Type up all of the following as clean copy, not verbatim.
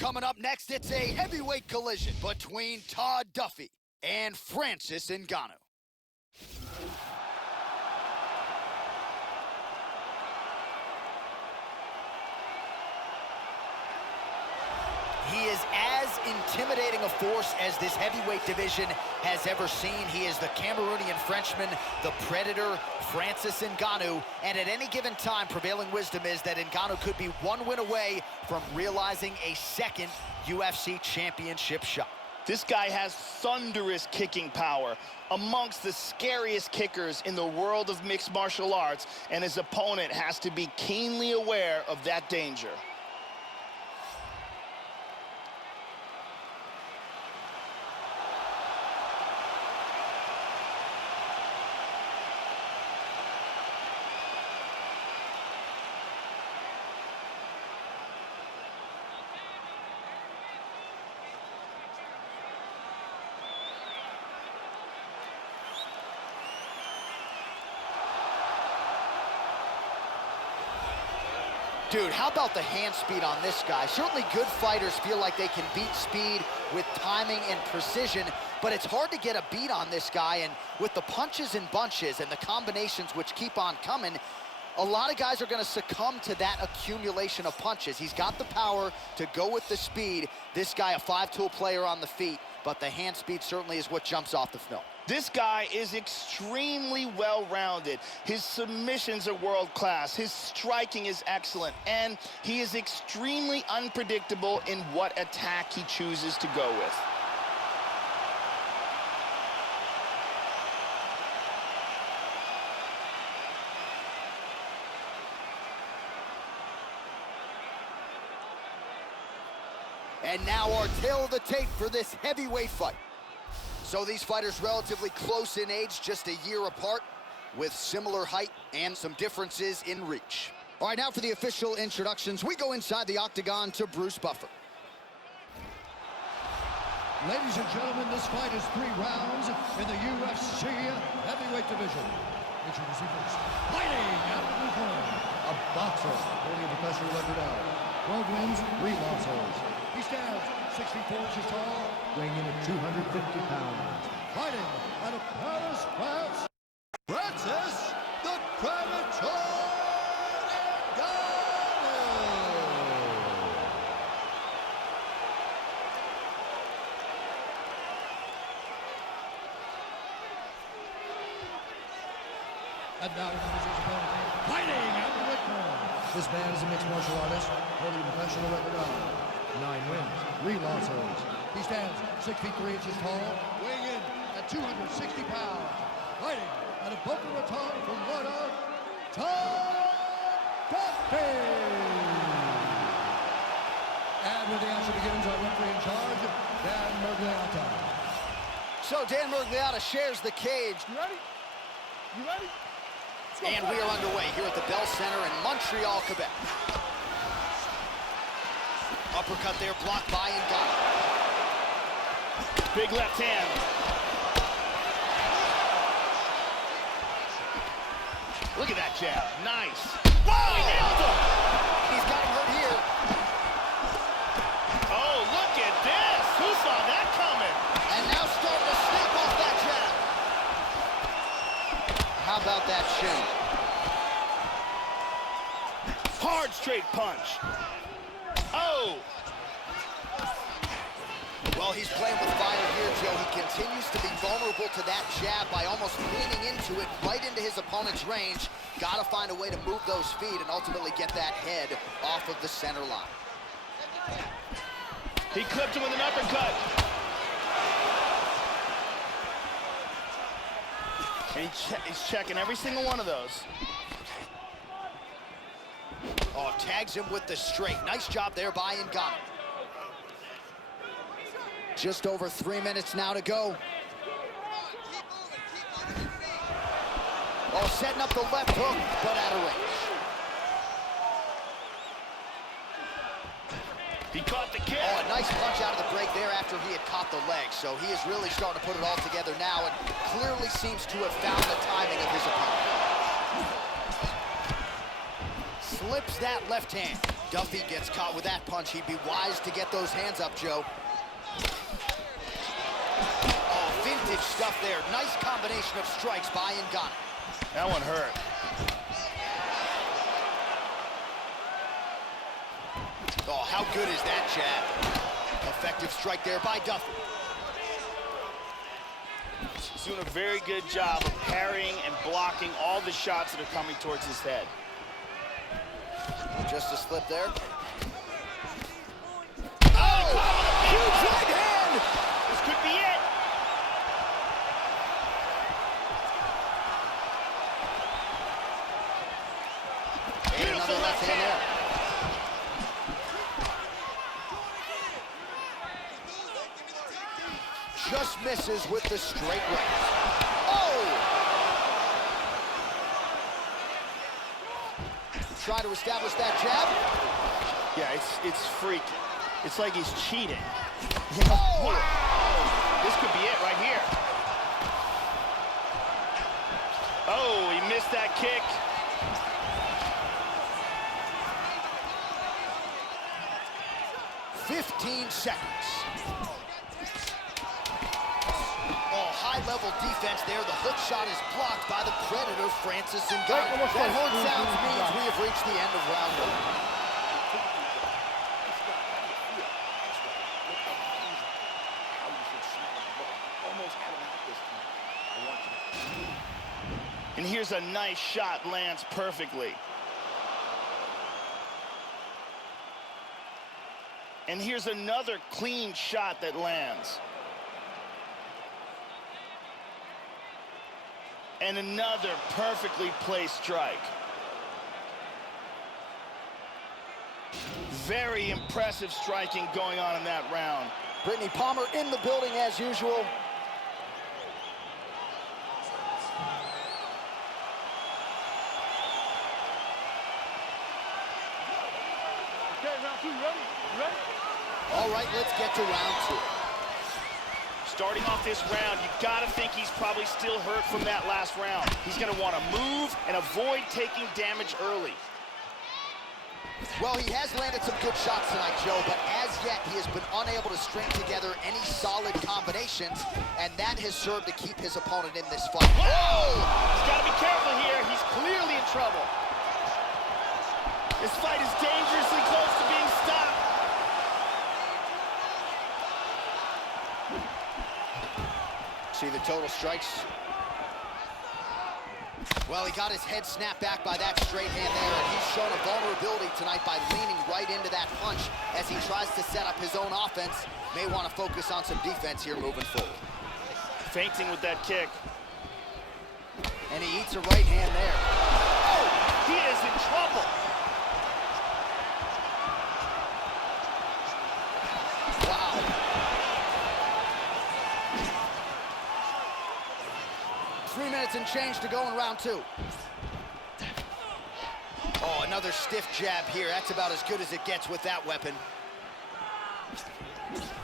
Coming up next, it's a heavyweight collision between Todd Duffy and Francis Ngannou. He is as intimidating a force as this heavyweight division has ever seen. He is the Cameroonian Frenchman, the Predator, Francis Ngannou. And at any given time, prevailing wisdom is that Ngannou could be one win away from realizing a second UFC championship shot. This guy has thunderous kicking power, amongst the scariest kickers in the world of mixed martial arts, and his opponent has to be keenly aware of that danger. Dude, how about the hand speed on this guy? Certainly good fighters feel like they can beat speed with timing and precision, but it's hard to get a beat on this guy, and with the punches and bunches and the combinations which keep on coming, a lot of guys are going to succumb to that accumulation of punches. He's got the power to go with the speed. This guy, a five-tool player on the feet, but the hand speed certainly is what jumps off the film. This guy is extremely well-rounded. His submissions are world-class. His striking is excellent. And he is extremely unpredictable in what attack he chooses to go with. And now our tale of the tape for this heavyweight fight. So these fighters relatively close in age, just a year apart, with similar height and some differences in reach. All right, now for the official introductions, we go inside the octagon to Bruce Buffer. Ladies and gentlemen, this fight is 3 rounds in the UFC heavyweight division. Introducing first, fighting out of the corner, a boxer holding the professional record out. 12 wins, 3 losses. He stands 64 inches tall, weighing in at 250 pounds. Fighting out of Paris, France, Francis the Predator Ngannou. And now his opponent, fighting out of the red corner. This man is a mixed martial artist, holding a professional record of 9 wins, 3 losses. He stands 6 feet 3 inches tall, weighing in at 260 pounds. Fighting out of Boca Raton, Florida, Todd Duffy. And when the action begins, our referee in charge, Dan Murgliata. So Dan Murgliata shares the cage. You ready? You ready? And we are underway here at the Bell Center in Montreal, Quebec. Uppercut there, blocked by Ngannou. Big left hand. Look at that jab. Nice. Whoa! He nailed him. He's got him hurt here. Oh, look at this. Who saw that coming? And now starting to snap off that jab. How about that shin? Hard straight punch. Oh! Well, he's playing with fire here, Joe. He continues to be vulnerable to that jab by almost leaning into it, right into his opponent's range. Got to find a way to move those feet and ultimately get that head off of the center line. He clipped him with an uppercut. And he's checking every single one of those. Oh, tags him with the straight. Nice job there by Ngannou. Just over 3 minutes now to go. Oh, setting up the left hook, but out of range. He caught the kick. Oh, a nice punch out of the break there after he had caught the leg. So he is really starting to put it all together now and clearly seems to have found the timing of his opponent. Slips that left hand. Duffy gets caught with that punch. He'd be wise to get those hands up, Joe. Oh, vintage stuff there. Nice combination of strikes by Ngannou. That one hurt. Oh, how good is that jab? Effective strike there by Duffy. He's doing a very good job of parrying and blocking all the shots that are coming towards his head. Just a slip there. Oh! Huge right hand! This could be it. Beautiful left hand. Just misses with the straight right. Oh! Try to establish that jab. Yeah, it's freaky. It's like he's cheating. Oh! Wow! This could be it right here. Oh, he missed that kick. "15 seconds. Oh, high-level defense there. The hook shot is blocked by the Predator, Francis Ngannou. That horn sounds means we have reached the end of round one. And here's a nice shot, lands perfectly. And here's another clean shot that lands. And another perfectly placed strike. Very impressive striking going on in that round. Brittany Palmer in the building as usual. Okay, round two, you ready? You ready? All right, let's get to round two. Starting off this round, you gotta think he's probably still hurt from that last round. He's gonna want to move and avoid taking damage early. Well, he has landed some good shots tonight, Joe, but as yet he has been unable to string together any solid combinations, and that has served to keep his opponent in this fight. Whoa! He's gotta be careful here. He's clearly in trouble. This fight is dangerously close to being stopped. See the total strikes. Well, he got his head snapped back by that straight hand there, and he's shown a vulnerability tonight by leaning right into that punch as he tries to set up his own offense. May want to focus on some defense here moving forward. Feinting with that kick. And he eats a right hand there. Oh, he is in trouble. Wow. 3 minutes and change to go in round two. Oh, another stiff jab here. That's about as good as it gets with that weapon.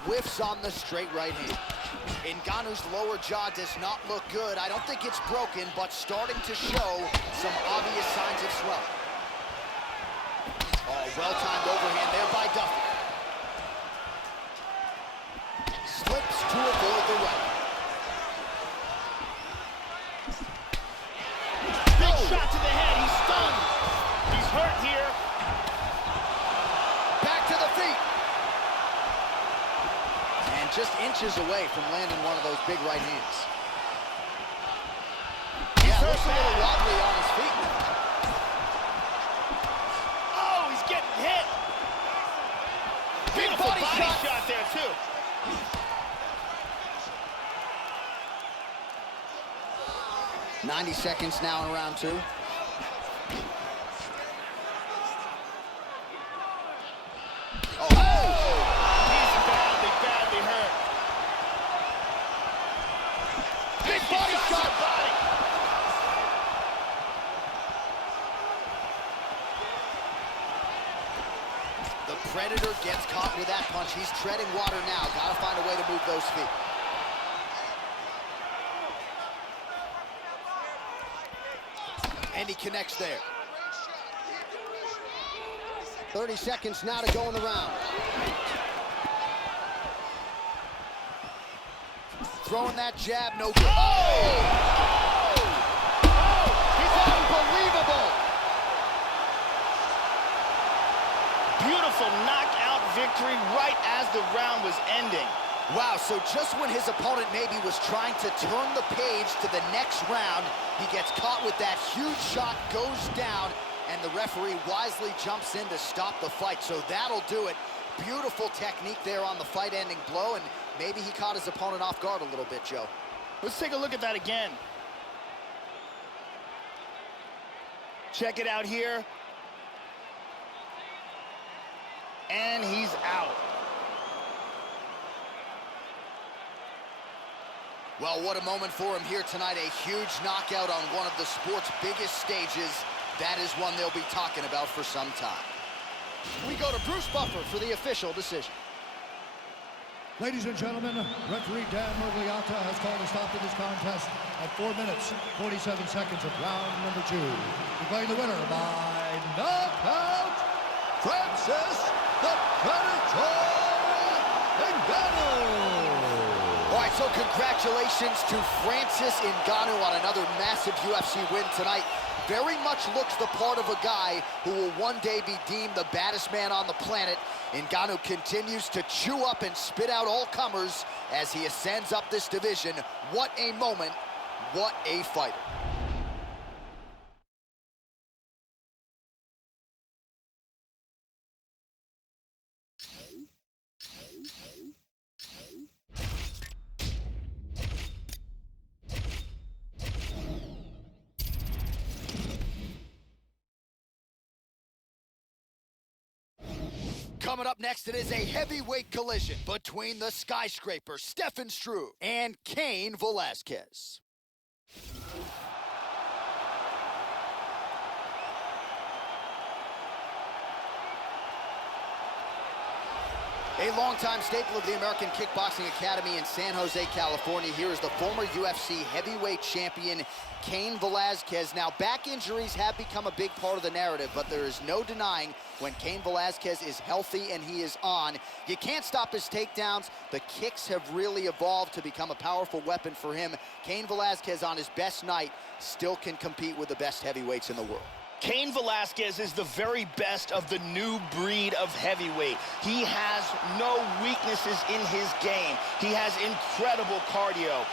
Whiffs on the straight right hand. Ngannou's lower jaw does not look good. I don't think it's broken, but starting to show some obvious signs of swelling. Oh, well-timed overhand there by Duffy. Slips to avoid the right. Big shot to the head. He's stunned. He's hurt here. Back to the feet. And just inches away from landing one of those big right hands. Yeah, looks a little wobbly on his feet. Oh, he's getting hit. Beautiful body shot there, too. .90 seconds now in round two. Oh! He's badly, badly hurt. Big body shot. Body. The Predator gets caught with that punch. He's treading water now. Gotta find a way to move those feet. And he connects there. 30 seconds now to go in the round. Throwing that jab, no good. Oh! He's unbelievable! Beautiful knockout victory right as the round was ending. Wow, so just when his opponent maybe was trying to turn the page to the next round, he gets caught with that huge shot, goes down, and the referee wisely jumps in to stop the fight. So that'll do it. Beautiful technique there on the fight-ending blow, and maybe he caught his opponent off guard a little bit, Joe. Let's take a look at that again. Check it out here. And he's out. Well, what a moment for him here tonight. A huge knockout on one of the sport's biggest stages. That is one they'll be talking about for some time. We go to Bruce Buffer for the official decision. Ladies and gentlemen, referee Dan Mogliata has called a stop to this contest at 4 minutes, 47 seconds of round number 2. Declaring the winner by knockout, Francis the Predator Ngannou. All right, so congratulations to Francis Ngannou on another massive UFC win tonight. Very much looks the part of a guy who will one day be deemed the baddest man on the planet. Ngannou continues to chew up and spit out all comers as he ascends up this division. What a moment, what a fighter. Coming up next, it is a heavyweight collision between the skyscraper Stefan Struve and Cain Velasquez. A longtime staple of the American Kickboxing Academy in San Jose, California. Here is the former UFC heavyweight champion, Cain Velasquez. Now, back injuries have become a big part of the narrative, but there is no denying when Cain Velasquez is healthy and he is on, you can't stop his takedowns. The kicks have really evolved to become a powerful weapon for him. Cain Velasquez, on his best night, still can compete with the best heavyweights in the world. Cain Velasquez is the very best of the new breed of heavyweight. He has no weaknesses in his game. He has incredible cardio,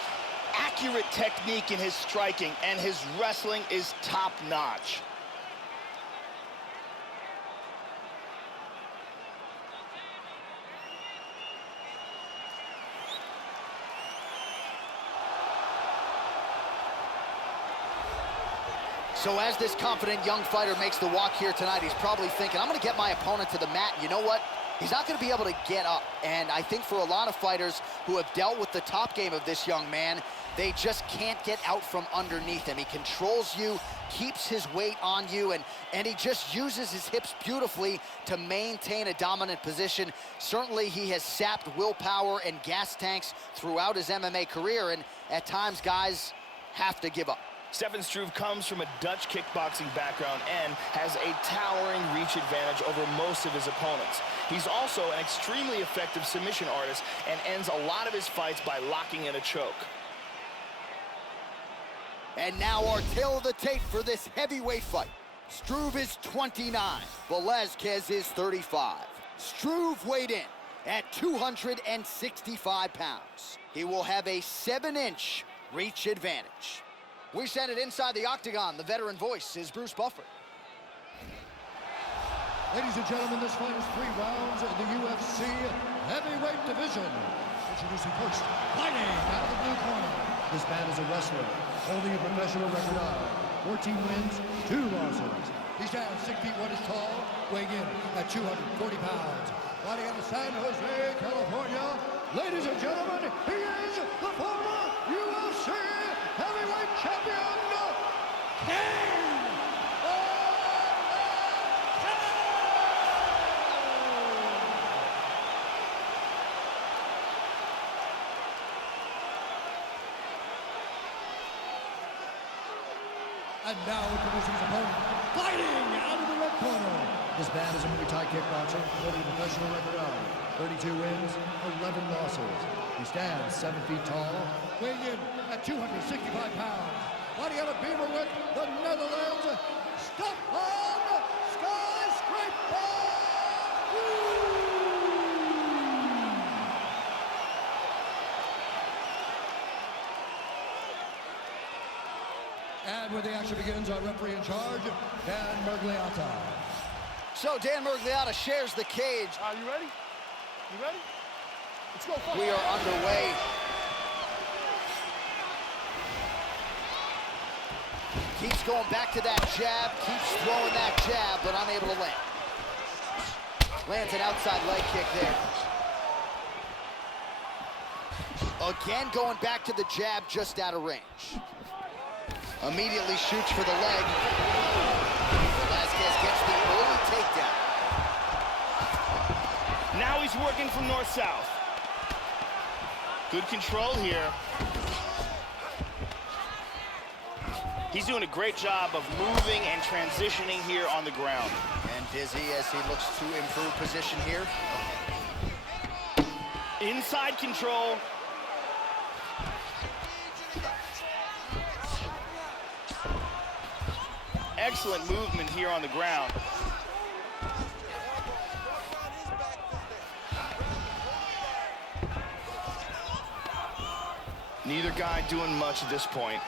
accurate technique in his striking, and his wrestling is top-notch. So as this confident young fighter makes the walk here tonight, he's probably thinking, I'm going to get my opponent to the mat. You know what? He's not going to be able to get up. And I think for a lot of fighters who have dealt with the top game of this young man, they just can't get out from underneath him. He controls you, keeps his weight on you, and he just uses his hips beautifully to maintain a dominant position. Certainly, he has sapped willpower and gas tanks throughout his MMA career, and at times, guys have to give up. Stefan Struve comes from a Dutch kickboxing background and has a towering reach advantage over most of his opponents. He's also an extremely effective submission artist and ends a lot of his fights by locking in a choke. And now our tale of the tape for this heavyweight fight. Struve is 29, Velasquez is 35. Struve weighed in at 265 pounds. He will have a 7-inch reach advantage. We send it inside the octagon. The veteran voice is Bruce Buffer. Ladies and gentlemen, this fight is 3 rounds in the UFC heavyweight division. Introducing first, fighting out of the blue corner. This man is a wrestler, holding a professional record of 14 wins, 2 losses. He stands 6 feet 1 inch tall, weighing in at 240 pounds. Fighting out of San Jose, California. Ladies and gentlemen, he is the former UFC heavyweight champion, Cain. And now introducing his opponent, fighting out of the red corner. This man is a Muay Thai kickboxer holding a professional record of 32 wins, 11 losses. He stands 7 feet tall, weighing in at 265 pounds. Fighting out of Beaver with the Netherlands, Stefan Skyscraper! And when the action begins, our referee in charge, Dan Mergliata. So Dan Mergliata shares the cage. Are you ready? You ready? Let's go. We are underway. Keeps going back to that jab, keeps throwing that jab, but unable to land. Lands an outside leg kick there. Again, going back to the jab, just out of range. Immediately shoots for the leg. Velasquez gets the early takedown. Now he's working from north-south. Good control here. He's doing a great job of moving and transitioning here on the ground. And dizzy as he looks to improve position here. Inside control. Excellent movement here on the ground. Neither guy doing much at this point.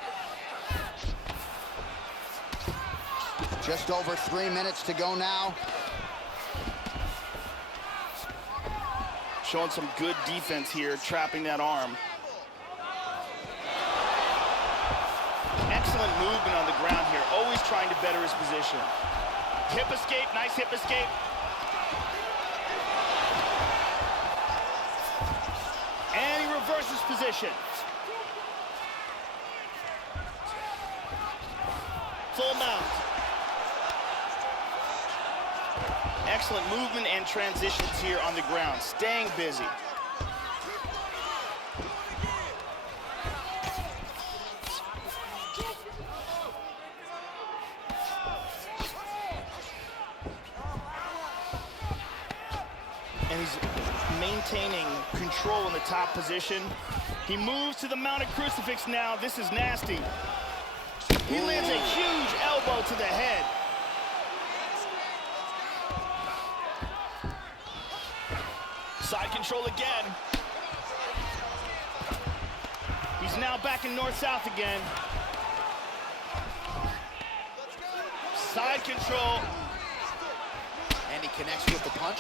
Just over 3 minutes to go now. Showing some good defense here, trapping that arm. Excellent movement on the ground here, always trying to better his position. Hip escape, nice hip escape. And he reverses position. Full mount. Excellent movement and transitions here on the ground, staying busy. And he's maintaining control in the top position. He moves to the mounted crucifix now. This is nasty. He lands a huge elbow to the head. Side control again. He's now back in north-south again. Side control. And he connects with the punch.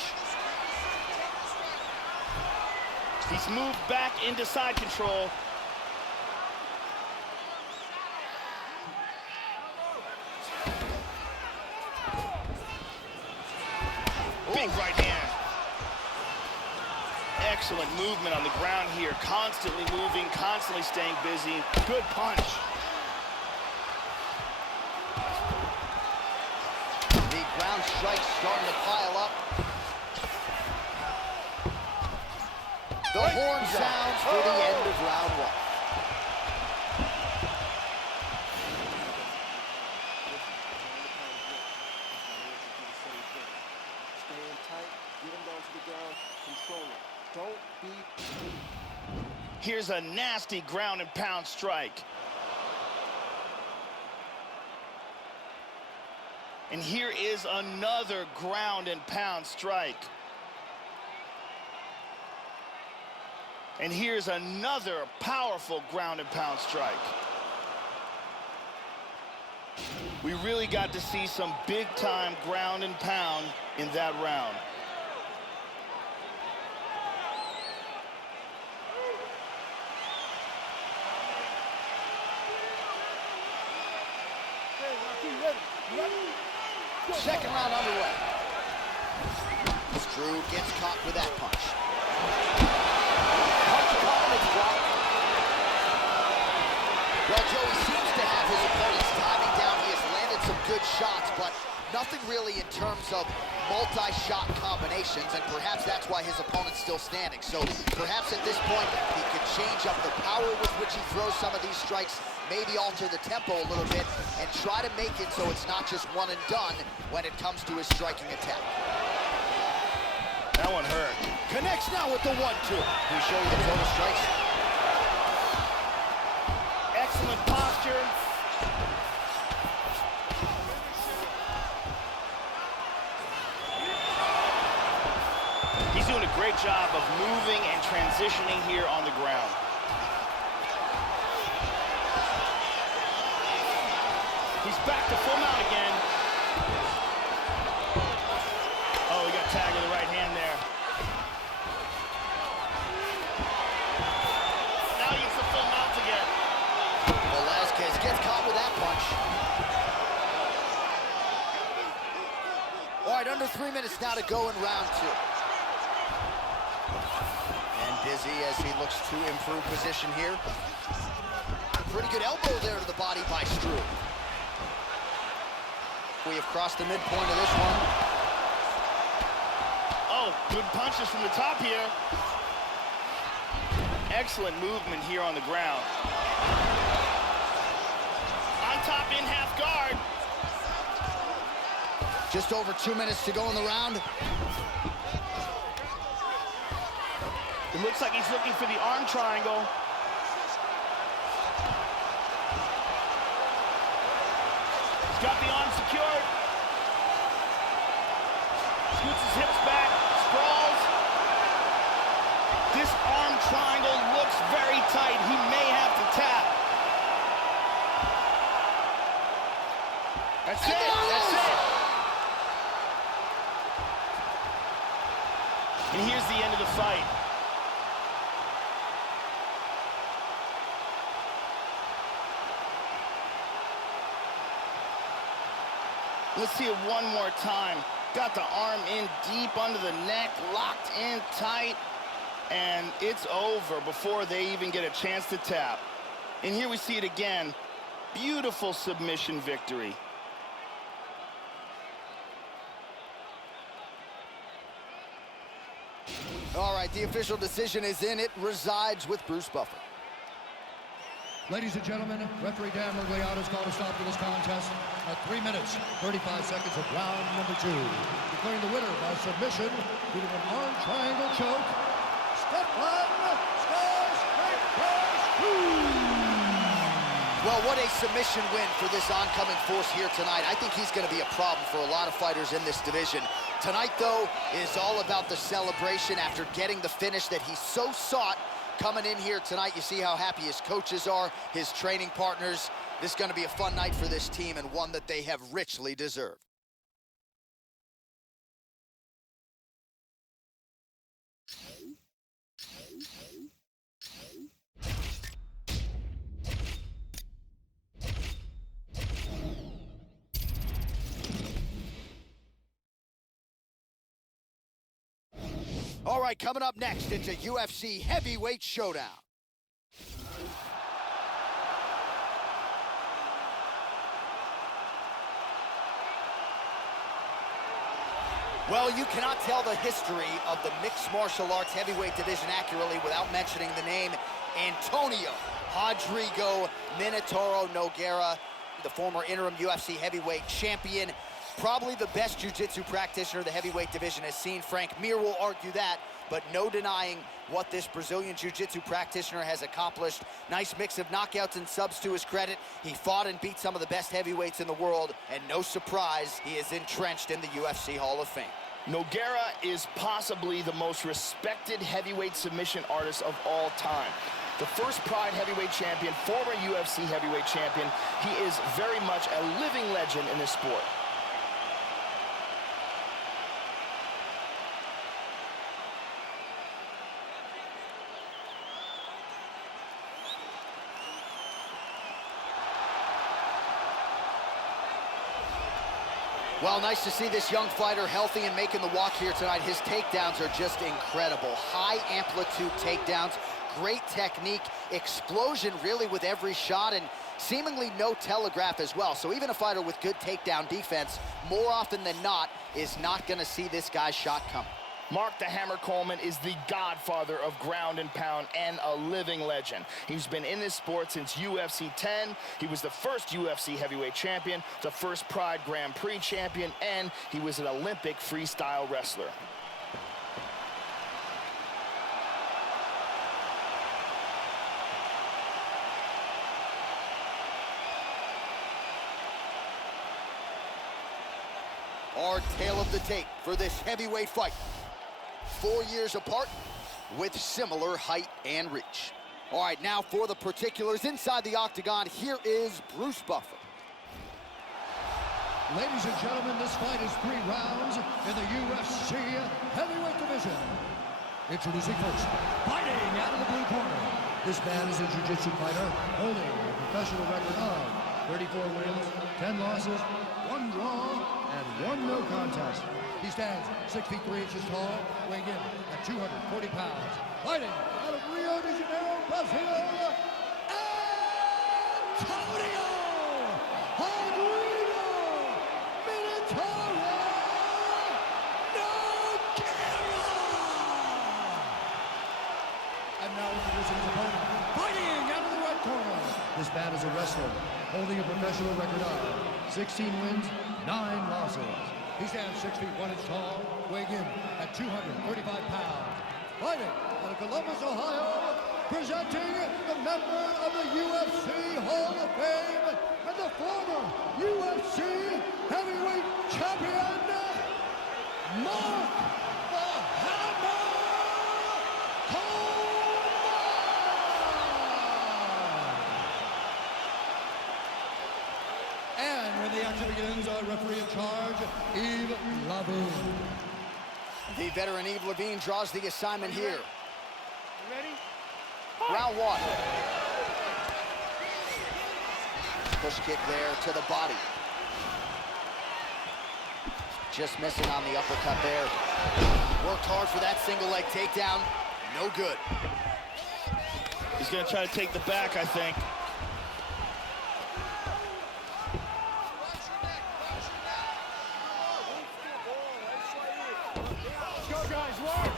He's moved back into side control. Big right hand. Excellent movement on the ground here. Constantly moving, constantly staying busy. Good punch. The ground strikes starting to pile up. The horn sounds for the end of round one. Staying tight, get him down to the ground, control it. Don't be... Here's a nasty ground and pound strike. And here is another ground and pound strike. And here's another powerful ground and pound strike. We really got to see some big time ground and pound in that round. Second round underway. Drew gets caught with that punch. Punch caught and it's blocked. Well, Joey seems to have his opponent's timing down. He has landed some good shots, but nothing really in terms of multi-shot combinations, and perhaps that's why his opponent's still standing. So perhaps at this point, he could change up the power with which he throws some of these strikes, maybe alter the tempo a little bit, and try to make it so it's not just one and done when it comes to his striking attack. That one hurt. Connects now with the 1-2. We show you the total strikes. Excellent posture. He's doing a great job of moving and transitioning here on the ground. He's back to full mount again. Oh, he got tagged with the right hand there. Now he gets the full mount again. Velasquez gets caught with that punch. All right, under 3 minutes now to go in round 2. And Dizzy as he looks to improve position here. Pretty good elbow there to the body by Struve. We have crossed the midpoint of this one. Oh, good punches from the top here. Excellent movement here on the ground. On top in half guard. Just over 2 minutes to go in the round. It looks like he's looking for the arm triangle. He's got the arm secured. Scoots his hips back, sprawls. This arm triangle looks very tight. He may have to tap. That's it, that's it. And here's the end of the fight. Let's see it one more time. Got the arm in deep under the neck, locked in tight, and it's over before they even get a chance to tap. And here we see it again. Beautiful submission victory. All right, the official decision is in. It resides with Bruce Buffer. Ladies and gentlemen, referee Dan Mergliata has called a stop to this contest at 3 minutes, 35 seconds of round number 2. Declaring the winner by submission due to an arm triangle choke, Stefan Well, what a submission win for this oncoming force here tonight. I think he's going to be a problem for a lot of fighters in this division. Tonight, though, is all about the celebration after getting the finish that he so sought. Coming in here tonight, you see how happy his coaches are, his training partners. This is going to be a fun night for this team and one that they have richly deserved. All right, coming up next, it's a UFC heavyweight showdown. Well, you cannot tell the history of the mixed martial arts heavyweight division accurately without mentioning the name Antonio Rodrigo Minotauro Nogueira, the former interim UFC heavyweight champion. Probably the best jiu-jitsu practitioner the heavyweight division has seen. Frank Mir will argue that, but no denying what this Brazilian jiu-jitsu practitioner has accomplished. Nice mix of knockouts and subs to his credit. He fought and beat some of the best heavyweights in the world, and no surprise, he is entrenched in the UFC Hall of Fame. Nogueira is possibly the most respected heavyweight submission artist of all time. The first Pride heavyweight champion, former UFC heavyweight champion, he is very much a living legend in this sport. Well, nice to see this young fighter healthy and making the walk here tonight. His takedowns are just incredible. High amplitude takedowns, great technique, explosion really with every shot, and seemingly no telegraph as well. So even a fighter with good takedown defense, more often than not, is not going to see this guy's shot coming. Mark the Hammer Coleman is the godfather of ground and pound and a living legend. He's been in this sport since UFC 10. He was the first UFC heavyweight champion, the first Pride Grand Prix champion, and he was an Olympic freestyle wrestler. Our tale of the tape for this heavyweight fight. 4 years apart with similar height and reach. All right, now for the particulars inside the octagon, here is Bruce Buffer. Ladies and gentlemen, this fight is 3 rounds in the UFC heavyweight division. Introducing first, fighting out of the blue corner. This man is a jiu-jitsu fighter holding a professional record of 34 wins, 10 losses, 1 draw, and 1 no contest. He stands 6 feet 3 inches tall, weighing in at 240 pounds. Fighting out of Rio de Janeiro, Brazil, Antonio Rodrigo Minotauro Nogueira! And now introducing his opponent, fighting out of the red corner. This man is a wrestler, holding a professional record of 16 wins, 9 losses. He stands 6 feet 1 inch tall, weighing in at 235 pounds. Fighting out of Columbus, Ohio, presenting the member of the UFC Hall of Fame and the former UFC heavyweight champion, Mark the Hammer Coleman! And when the action begins, our referee in charge, Yves Lavigne. The veteran Yves Lavigne draws the assignment here. You ready? Round 1. Push kick there to the body. Just missing on the uppercut there. Worked hard for that single leg takedown. No good. He's going to try to take the back, I think. Let's go, guys, work!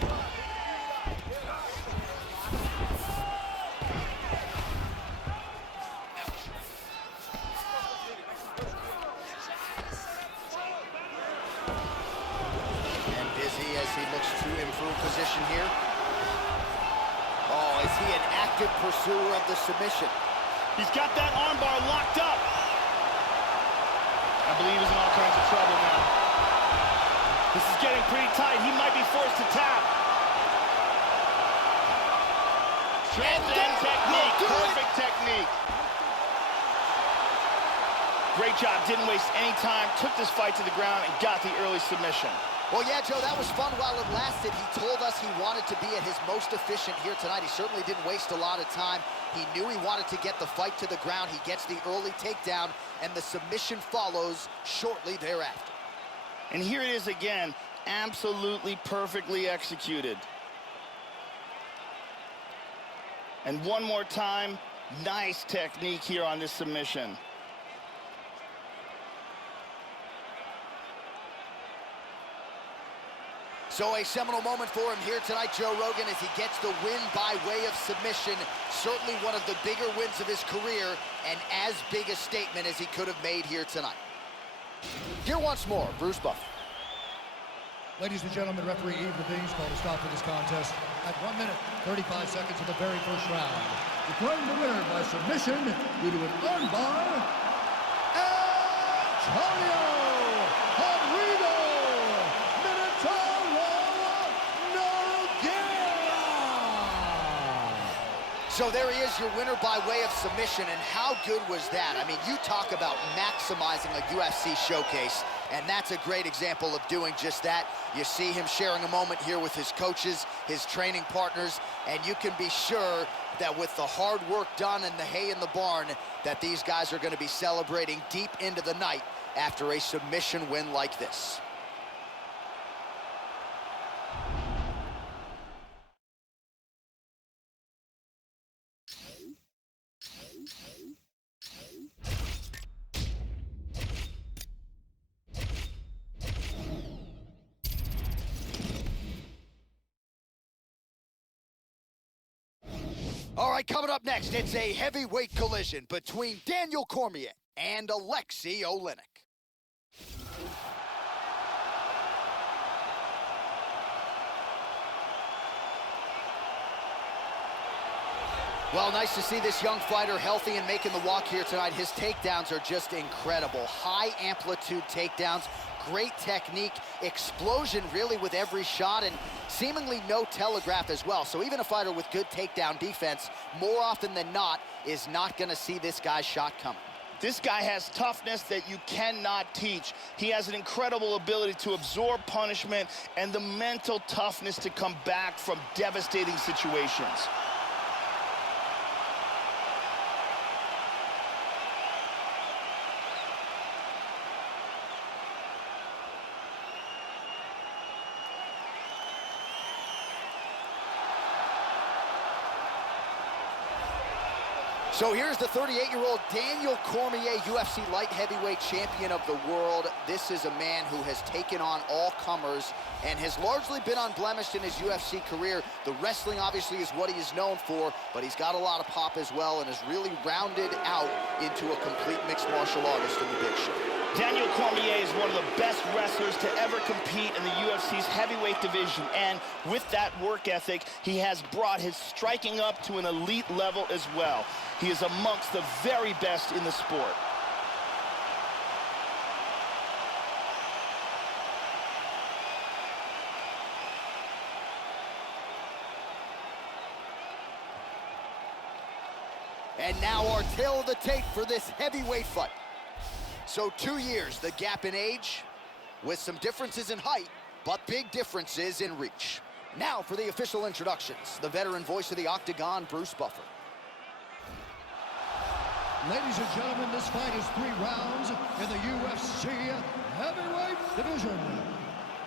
And busy as he looks to improve position here. Oh, is he an active pursuer of the submission? He's got that armbar locked up. I believe he's in all kinds of trouble now. This is getting pretty tight. He might be forced to tap. Strength and technique. Perfect technique. Great job. Didn't waste any time. Took this fight to the ground and got the early submission. Well, yeah, Joe, that was fun while it lasted. He told us he wanted to be at his most efficient here tonight. He certainly didn't waste a lot of time. He knew he wanted to get the fight to the ground. He gets the early takedown, and the submission follows shortly thereafter. And here it is again, absolutely perfectly executed. And one more time, nice technique here on this submission. So a seminal moment for him here tonight, Joe Rogan, as he gets the win by way of submission. Certainly one of the bigger wins of his career, and as big a statement as he could have made here tonight. Here once more, Bruce Buffer. Ladies and gentlemen, referee Yves Lavigne's called a stop to this contest at 1 minute, 35 seconds of the very first round. Declaring the winner by submission due to an armbar, Antonio Rodrigo Minotauro Nogueira! So there he is, your winner by way of submission, and how good was that? I mean, you talk about maximizing a UFC showcase, and that's a great example of doing just that. You see him sharing a moment here with his coaches, his training partners, and you can be sure that with the hard work done and the hay in the barn, that these guys are going to be celebrating deep into the night after a submission win like this. coming up next, it's a heavyweight collision between Daniel Cormier and Alexei Oleinik. Well, nice to see this young fighter healthy and making the walk here tonight. His takedowns are just incredible. High amplitude takedowns, great technique, explosion really with every shot, and seemingly no telegraph as well. So even a fighter with good takedown defense, more often than not, is not gonna see this guy's shot coming. This guy has toughness that you cannot teach. He has an incredible ability to absorb punishment and the mental toughness to come back from devastating situations. So here's the 38-year-old Daniel Cormier, UFC light heavyweight champion of the world. This is a man who has taken on all comers and has largely been unblemished in his UFC career. The wrestling obviously is what he is known for, but he's got a lot of pop as well and has really rounded out into a complete mixed martial artist in the big show. Daniel Cormier is one of the best wrestlers to ever compete in the UFC's heavyweight division, and with that work ethic, he has brought his striking up to an elite level as well. He is amongst the very best in the sport. And now our tale of the tape for this heavyweight fight. So 2 years, the gap in age, with some differences in height, but big differences in reach. Now for the official introductions, the veteran voice of the Octagon, Bruce Buffer. Ladies and gentlemen, this fight is 3 rounds in the UFC heavyweight division.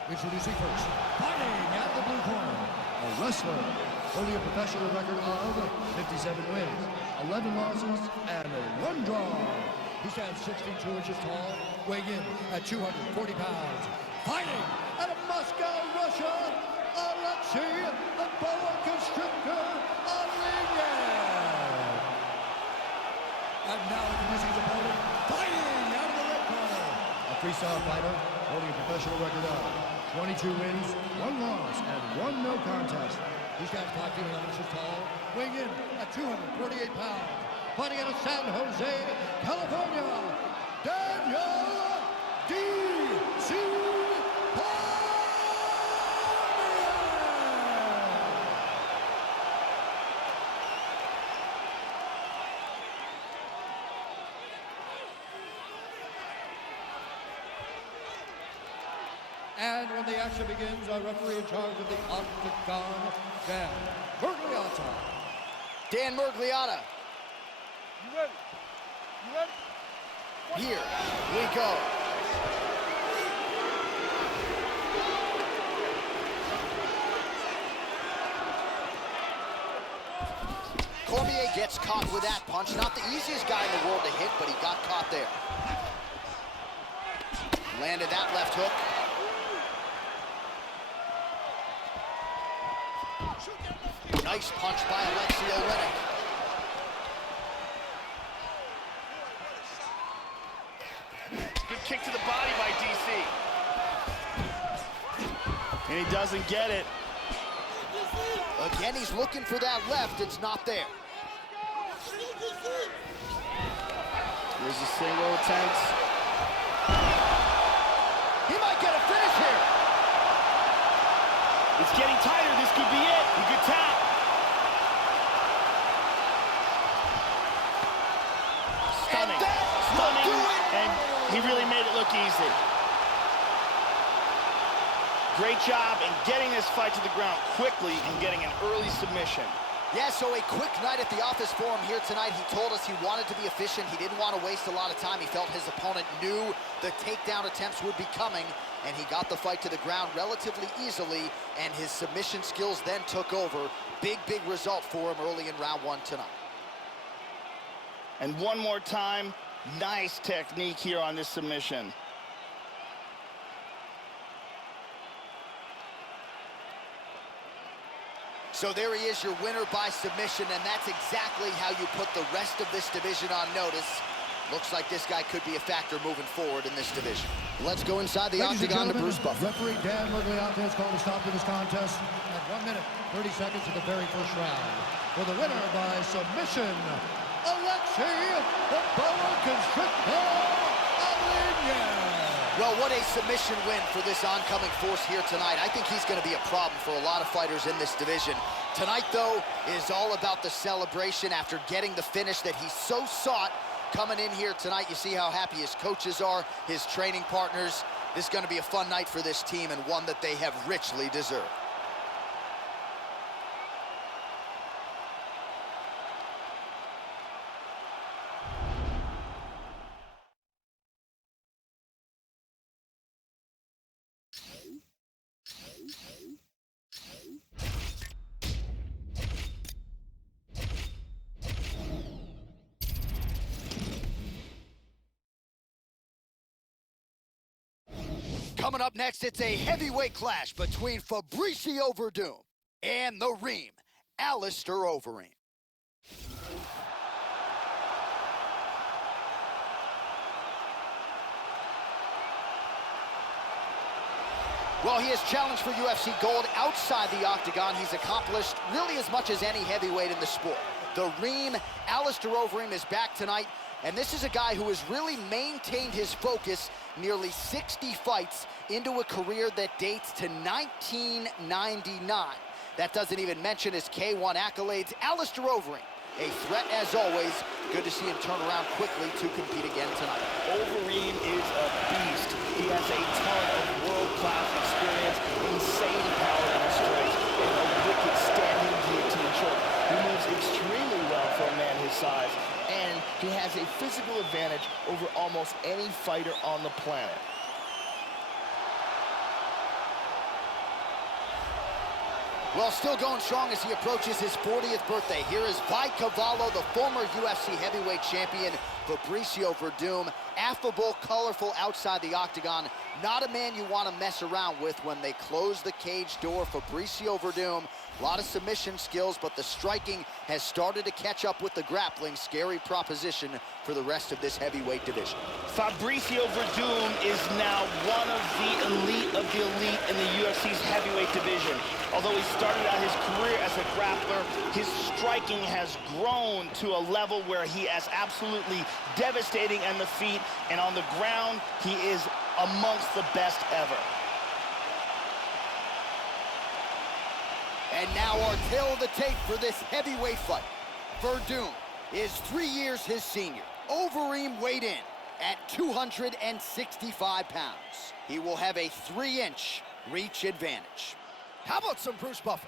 Introducing first, fighting at the blue corner, a wrestler holding a professional record of 57 wins, 11 losses, and 1 draw. He stands 62 inches tall, weighing in at 240 pounds. Fighting out of Moscow, Russia, Alexei the Boa Constrictor Oleinik. And now introducing his opponent, fighting out of the red corner. A freestyle fighter holding a professional record of 22 wins, 1 loss, and 1 no contest. He stands 5 feet 11 inches tall, weighing in at 248 pounds. Fighting out of San Jose, California, Daniel D.C. And when the action begins, our referee in charge of the Octagon, Dan Murgliata. Dan Murgliata. You ready? You ready? Here we go. Cormier gets caught with that punch. Not the easiest guy in the world to hit, but he got caught there. Landed that left hook. Nice punch by Alexei Oleinik. Good kick to the body by DC. And he doesn't get it. Again, he's looking for that left. It's not there. Here's a single attempt. He might get a finish here. It's getting tighter. This could be it. He could tap. Stunning. Stunning. And he really made it look easy. Great job in getting this fight to the ground quickly and getting an early submission. Yeah, so a quick night at the office for him here tonight. He told us he wanted to be efficient. He didn't want to waste a lot of time. He felt his opponent knew the takedown attempts would be coming, and he got the fight to the ground relatively easily, and his submission skills then took over. Big, big result for him early in round one tonight. And one more time, nice technique here on this submission. So there he is, your winner by submission, and that's exactly how you put the rest of this division on notice. Looks like this guy could be a factor moving forward in this division. Let's go inside the octagon to Bruce Buffer. Referee Dan Mergliante has called a stop to this contest at 1 minute, 30 seconds of the very first round. For the winner by submission, Alexei the Boa Constrictor Alenia. Well, what a submission win for this oncoming force here tonight. I think he's going to be a problem for a lot of fighters in this division. Tonight, though, is all about the celebration after getting the finish that he so sought. Coming in here tonight, you see how happy his coaches are, his training partners. This is going to be a fun night for this team and one that they have richly deserved. Coming up next, it's a heavyweight clash between Fabricio Verdum and the Ream, Alistair Overeem. Well, he has challenged for UFC gold outside the octagon. He's accomplished really as much as any heavyweight in the sport. The Ream, Alistair Overeem, is back tonight, and this is a guy who has really maintained his focus nearly 60 fights into a career that dates to 1999. That doesn't even mention his K1 accolades. Alistair Overeem, a threat as always. Good to see him turn around quickly to compete again tonight. Overeem is a beast. He has a ton of world-class experience, insane power in his strikes, and a wicked standing guillotine choke. He moves extremely well for a man his size, and he has a physical advantage over almost any fighter on the planet. Well, still going strong as he approaches his 40th birthday. Here is Cavallo, the former UFC heavyweight champion, Fabricio Verdum. Affable, colorful outside the octagon. Not a man you want to mess around with when they close the cage door. Fabricio Verdum, a lot of submission skills, but the striking has started to catch up with the grappling. Scary proposition for the rest of this heavyweight division. Fabricio Verdum is now one of the elite in the UFC's heavyweight division. Although he started out his career as a grappler, his striking has grown to a level where he is absolutely devastating on the feet, and on the ground, he is amongst the best ever. And now our tail of the tape for this heavyweight fight. Verdum is 3 years his senior. Overeem weighed in at 265 pounds. He will have a 3-inch reach advantage. How about some Bruce Buffer?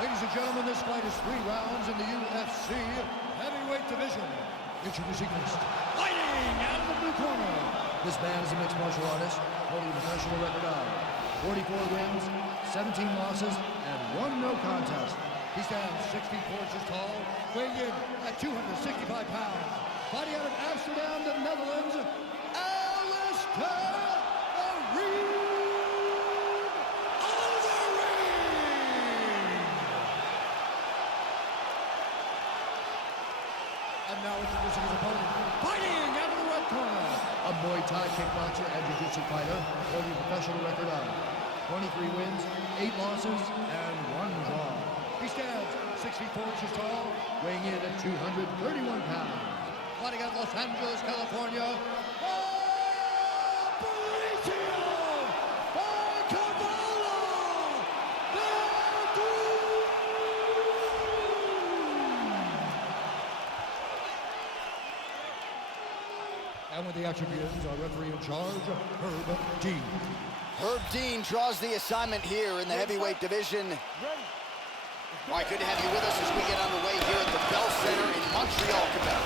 Ladies and gentlemen, this fight is 3 rounds in the UFC heavyweight division. Introducing first, fighting out of the blue corner. This man is a mixed martial artist, holding a professional record of 44 wins, 17 losses, and 1 no contest. He stands 64 inches tall, weighing in at 265 pounds. Fighting out of Amsterdam, the Netherlands, Alistair Overeem. And now introducing his opponent, fighting out of the red corner. A Muay Thai kickboxer and jiu-jitsu fighter, holding a professional record of 23 wins, 8 losses, and 1 draw. He stands 64 inches tall, weighing in at 231 pounds. Fighting out of Los Angeles, California, and with the action begins, our referee in charge, Herb Dean. Herb Dean draws the assignment here in the heavyweight division. All right, good to have you with us as we get underway here at the Bell Center in Montreal, Quebec.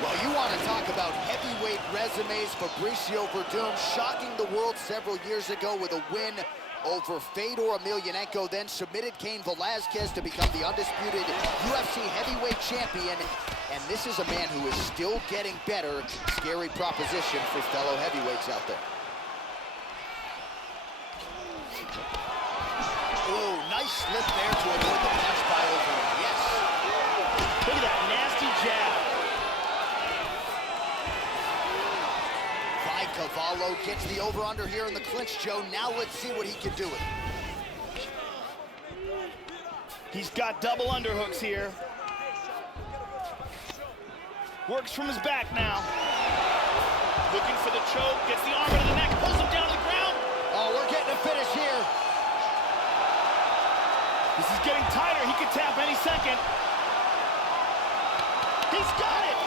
Well, you want to talk about heavyweight resumes. Fabricio Verdum shocking the world several years ago with a win over Fedor Emelianenko, then submitted Cain Velasquez to become the undisputed UFC heavyweight champion. And this is a man who is still getting better. Scary proposition for fellow heavyweights out there. Oh, nice slip there to avoid the punch by Overeem. Yes. Look at that nasty jab. Cavallo gets the over-under here in the clinch, Joe. Now let's see what he can do with it. He's got double underhooks here. Works from his back now. Looking for the choke, gets the arm into the neck, pulls him down to the ground. Oh, we're getting a finish here. This is getting tighter. He could tap any second. He's got it.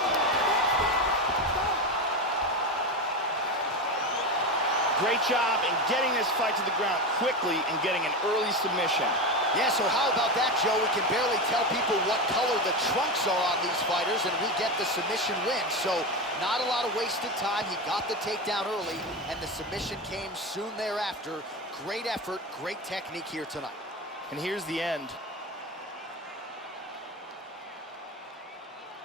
Great job in getting this fight to the ground quickly and getting an early submission. Yeah, so how about that, Joe? We can barely tell people what color the trunks are on these fighters, and we get the submission win. So not a lot of wasted time. He got the takedown early, and the submission came soon thereafter. Great effort, great technique here tonight. And here's the end.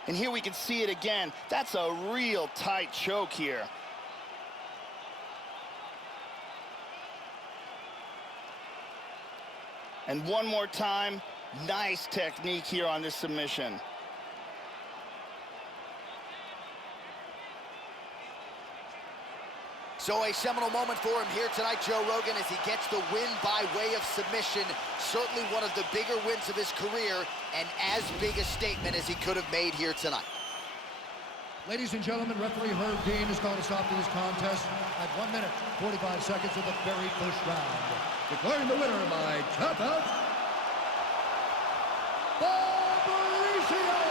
And here we can see it again. That's a real tight choke here. And one more time, nice technique here on this submission. So a seminal moment for him here tonight, Joe Rogan, as he gets the win by way of submission. Certainly one of the bigger wins of his career, and as big a statement as he could have made here tonight. Ladies and gentlemen, referee Herb Dean has called a stop to this contest at 1 minute, 45 seconds of the very first round. Declaring the winner by tap out, Fabricio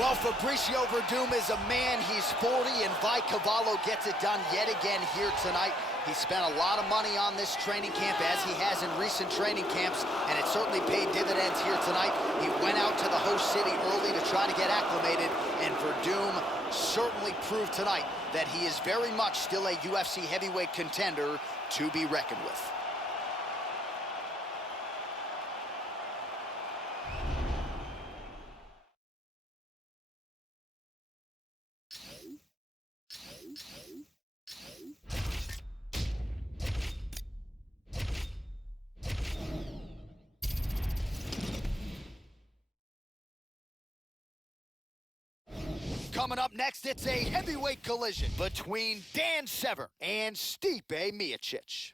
Well, Fabricio Werdum is a man. He's 40, and Cavallo gets it done yet again here tonight. He spent a lot of money on this training camp, as he has in recent training camps, and it certainly paid dividends here tonight. He went out to the host city early to try to get acclimated, and Werdum certainly proved tonight that he is very much still a UFC heavyweight contender to be reckoned with. Coming up next, it's a heavyweight collision between Dan Severn and Stipe Miocic.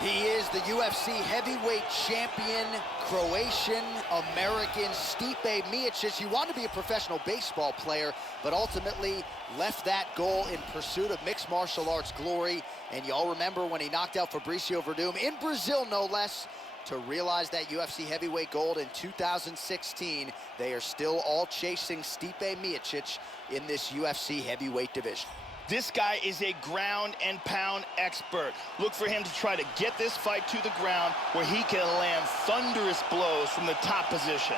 He is the UFC heavyweight champion, Croatian-American Stipe Miocic. He wanted to be a professional baseball player, but ultimately left that goal in pursuit of mixed martial arts glory. And y'all remember when he knocked out Fabricio Werdum in Brazil, no less, to realize that UFC heavyweight gold in 2016. They are still all chasing Stipe Miocic in this UFC heavyweight division. This guy is a ground and pound expert. Look for him to try to get this fight to the ground where he can land thunderous blows from the top position.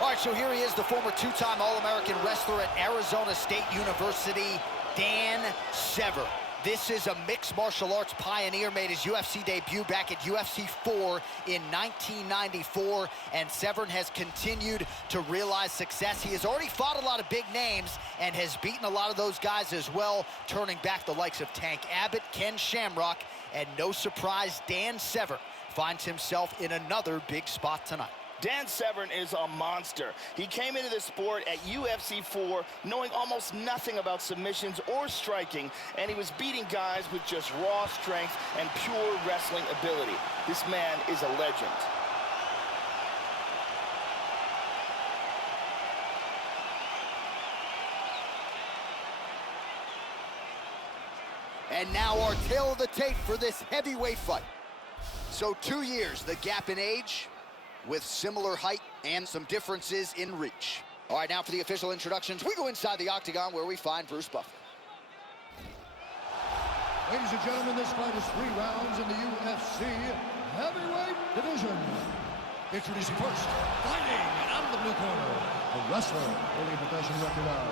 All right, so here he is, the former two-time All-American wrestler at Arizona State University, Dan Severn. This is a mixed martial arts pioneer, made his UFC debut back at UFC 4 in 1994, and Severn has continued to realize success. He has already fought a lot of big names and has beaten a lot of those guys as well, turning back the likes of Tank Abbott, Ken Shamrock, and no surprise, Dan Severn finds himself in another big spot tonight. Dan Severn is a monster. He came into the sport at UFC 4 knowing almost nothing about submissions or striking, and he was beating guys with just raw strength and pure wrestling ability. This man is a legend. And now our tale of the tape for this heavyweight fight. So 2 years, the gap in age, with similar height and some differences in reach. All right, now for the official introductions, we go inside the octagon where we find Bruce Buffer. Ladies and gentlemen, this fight is 3 rounds in the UFC heavyweight division. Introducing first, fighting out of the blue corner, a wrestler holding a professional record of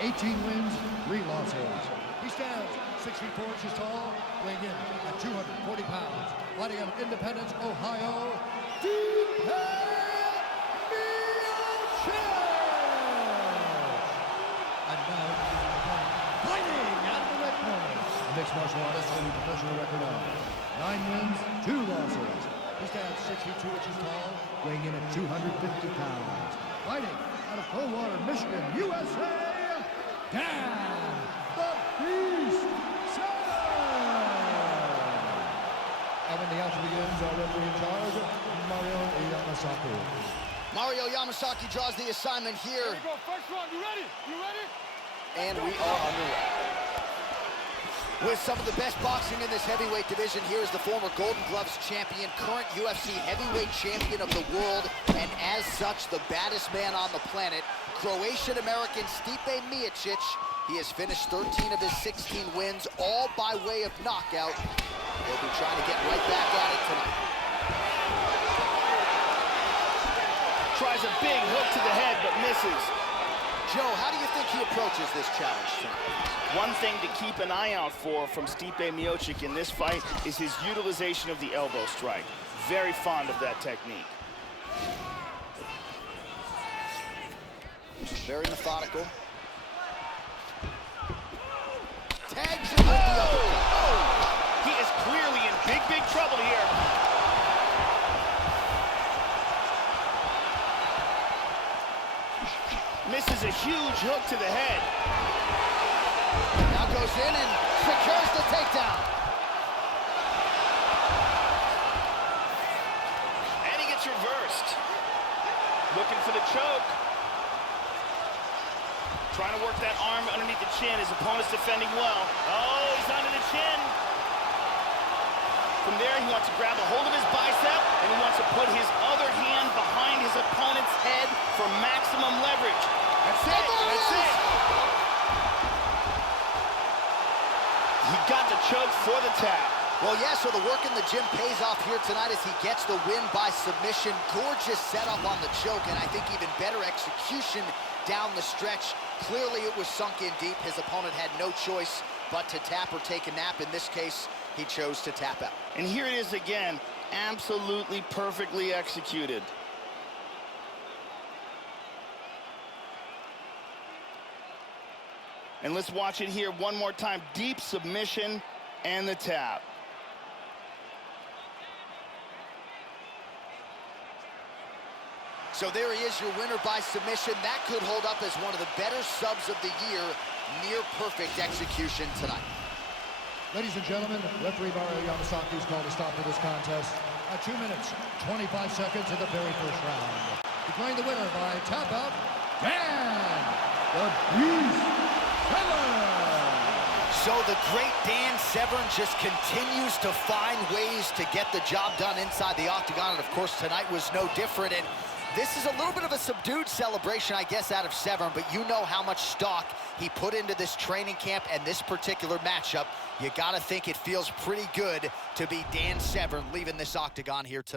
18 wins, 3 losses. He stands 6 feet 4 inches tall, weighing in at 240 pounds. Fighting out of Independence, Ohio, and now, fighting out of the red corner, a mixed martial artist holding a professional record of 9 wins, 2 losses. He stands 6 feet 2 inches tall, weighing in at 250 pounds. Fighting out of Coldwater, Michigan, USA, Dan the Beast Severn. And when the action begins, our referee in charge, Mario Yamasaki. Mario Yamasaki draws the assignment here. Here we go, first round. You ready? You ready? And we are underway. With some of the best boxing in this heavyweight division, here is the former Golden Gloves champion, current UFC heavyweight champion of the world, and as such, the baddest man on the planet, Croatian-American Stipe Miocic. He has finished 13 of his 16 wins, all by way of knockout. He'll be trying to get right back at it tonight. Tries a big hook to the head, but misses. Joe, how do you think he approaches this challenge tonight? One thing to keep an eye out for from Stipe Miocic in this fight is his utilization of the elbow strike. Very fond of that technique. Very methodical. Tags him with the uppercut. Oh! He is clearly in big trouble here. Misses a huge hook to the head. Now goes in and secures the takedown. And he gets reversed. Looking for the choke. Trying to work that arm underneath the chin. His opponent's defending well. Oh, he's under the chin. From there, he wants to grab a hold of his bicep, and he wants to put his other hand behind his opponent's head for maximum leverage. That's it. That's it. He got the choke for the tap. Well, yeah, so the work in the gym pays off here tonight as he gets the win by submission. Gorgeous setup on the choke, and I think even better execution down the stretch. Clearly, it was sunk in deep. His opponent had no choice but to tap or take a nap. In this case, he chose to tap out. And here it is again, absolutely perfectly executed. And let's watch it here one more time. Deep submission and the tap. So there he is, your winner by submission. That could hold up as one of the better subs of the year. Near perfect execution tonight. Ladies and gentlemen, referee Mario Yamasaki has called a stop to this contest at 2 minutes, 25 seconds of the very first round. Declaring the winner by tap out, Dan the Beast Severn. So the great Dan Severn just continues to find ways to get the job done inside the octagon, and of course tonight was no different. And this is a little bit of a subdued celebration, I guess, out of Severn, but you know how much stock he put into this training camp and this particular matchup. You gotta think it feels pretty good to be Dan Severn leaving this octagon here tonight.